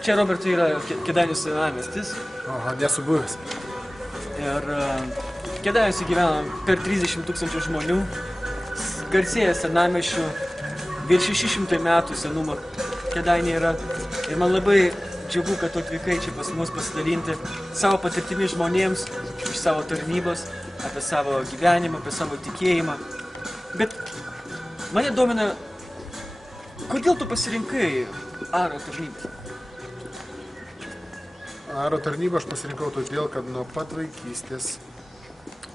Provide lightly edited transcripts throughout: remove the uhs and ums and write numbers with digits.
Čia, Robertai, yra Kėdainių senamiestis. Aha, nesu buvęs. Ir Kėdainiuose gyvena per 30 000 žmonių. Garsėja senamiesčių, virš 600 metų senumo Kėdainiai yra. Ir man labai džiugu, kad tu atvykai čia pas mus pasidalinti savo patirtimi žmonėms iš savo tarnybos, apie savo gyvenimą, apie savo tikėjimą. Bet mane domina, kodėl tu pasirinkai aro tarnybą? Aro tarnybą aš pasirinkau todėl, kad nuo pat vaikystės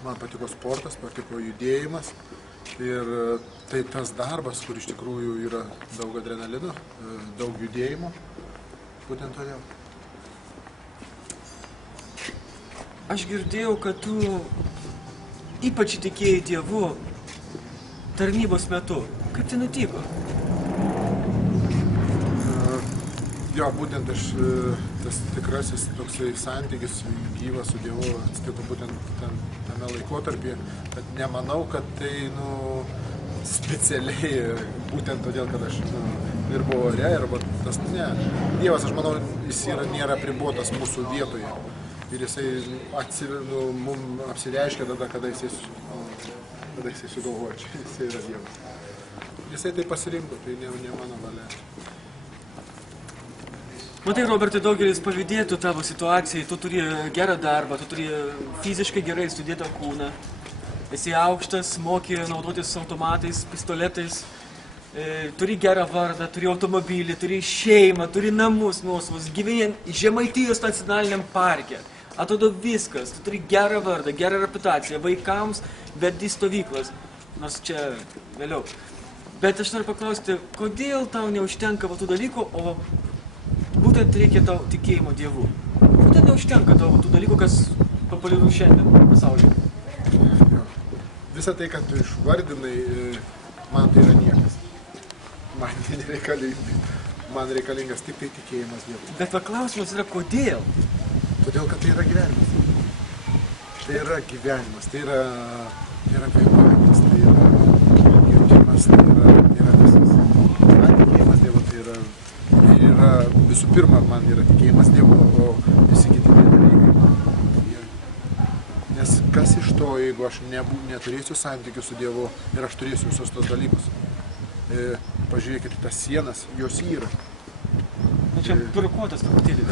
man patiko sportas, patiko judėjimas. Ir tai tas darbas, kur iš tikrųjų yra daug adrenalino, daug judėjimo, būtent todėl. Aš girdėjau, kad tu ypač įtikėjai Dievu tarnybos metu. Kaip tai nutiko? Jo, būtent aš, tas tikrasis toksai santykis gyvas su Dievu atsitiko būtent tame laikotarpyje, bet nemanau, kad tai, specialiai, būtent todėl, kad aš, dirbau ore, arba tas, ne. Dievas, aš manau, jis nėra apribotas mūsų vietoje ir jisai mum apsireiškia tada, kada jisai sugalvoja, čia jisai yra Dievas. Jisai tai pasirinko, tai ne mano valia. Matai, Robertai, daugelis pavydėtų tavo situacijai, tu turi gerą darbą, tu turi fiziškai gerai sudėtą kūną, esi aukštas, moki naudotis automatais, pistoletais, turi gerą vardą, turi automobilį, turi šeimą, turi namus nuosavus, gyveni Žemaitijos nacionaliniam parke. Atrodo viskas, tu turi gerą vardą, gerą reputaciją, vaikams vedi stovyklas, nors čia vėliau. Bet aš noriu paklausti, kodėl tau neužtenka tų dalykų, o būtent reikia tau tikėjimo Dievu. Būtent neužtenka tau tų dalykų, kas populiaru šiandien pasaulyje. Visa tai, kad tu išvardinai, man tai yra niekas. Man tai nereikalinga. Man reikalingas tik tai tikėjimas Dievu. Bet klausimas yra, kodėl? Todėl, kad tai yra gyvenimas. Tai yra gyvenimas, tai yra kvėpavimas, tai yra jautimas, tai yra visas. Man tikėjimas Dievu, tai yra visų pirma, man yra tikėjimas Dievu, o visi kiti dalykai. Nes kas iš to, jeigu aš neturėsiu santykių su Dievu ir aš turėsiu visus tos dalykus. Pažiūrėkite, tas sienas, jos yra. Čia pirukuotas truputėlį.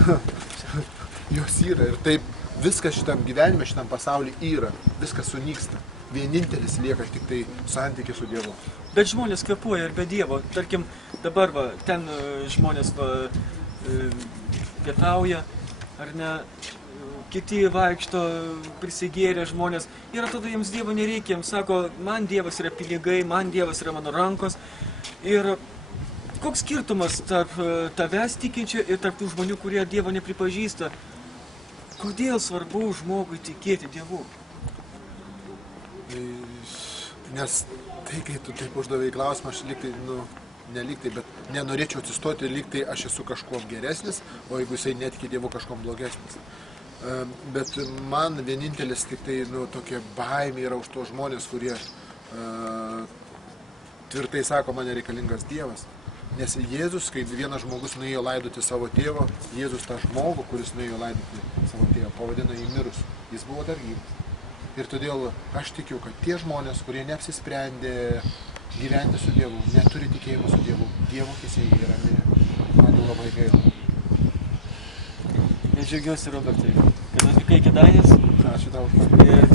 Jos yra ir taip viskas šitam gyvenime, šitam pasaulyje yra. Viskas sunyksta. Vienintelis lieka tik tai santykis su Dievu. Bet žmonės kvėpuoja ir be Dievo. Tarkim, dabar ten žmonės pietauja, ar ne, kiti vaikšto, prisigėrė žmonės. Ir atrodo, jiems Dievo nereikia. Jiems sako, man Dievas yra pinigai, man Dievas yra mano rankos. Ir koks skirtumas tarp tavęs tikinčio ir tarp tų žmonių, kurie Dievo nepripažįsta? Kodėl svarbu žmogui tikėti Dievu? Nes tai, kai tu taip uždavai klausimą, aš lygtai, nelygtai, bet nenorėčiau atsistoti, lygtai aš esu kažkuom geresnis, o jeigu jisai netiki Dievu, kažkuom blogesnis. Bet man vienintelis tik tai, tokia baimė yra už tos žmonės, kurie tvirtai sako, man nereikalingas Dievas. Nes Jėzus, kai vienas žmogus nuėjo laidoti savo tėvo, Jėzus tą žmogų, kuris nuėjo laidoti savo tėvą, pavadino jį mirus. Jis buvo dar gyvas. Ir todėl aš tikiu, kad tie žmonės, kurie neapsisprendė gyventi su Dievu, neturi tikėjimo su Dievu, Dievo akyse jie yra mirę. Man labai gaila. Aš džiaugiuosi, Robertai, kad atvykai į Kėdainius. Ačiū tau už pakvietą.